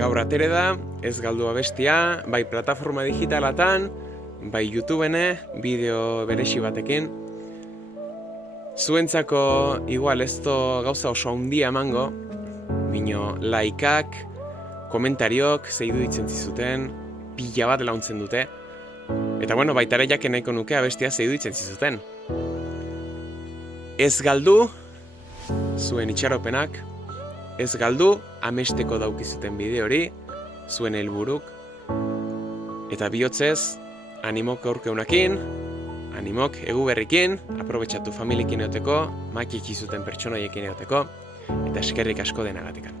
Gaur atere da, ez galdu abestia, bai plataforma digitalatan, bai YouTubene, bideo beresi batekin. Zuentzako igual ez gauza oso handia emango, bino laikak, komentariok, zeidu ditzen zizuten, pila bat launtzen dute. Eta bueno, baita ere jaken nahiko nuke abestia zeidu ditzen zizuten. Ez galdu, zuen itxaropenak, ez galdu, amesteko daukizuten bideo hori, zuen helburuk, eta bihotzez, animok aurkeunakin, animok egu berrikin, aprobetxatu familiekin eoteko, makiek izuten pertsonoiekin eoteko, eta eskerrik asko denagatikan.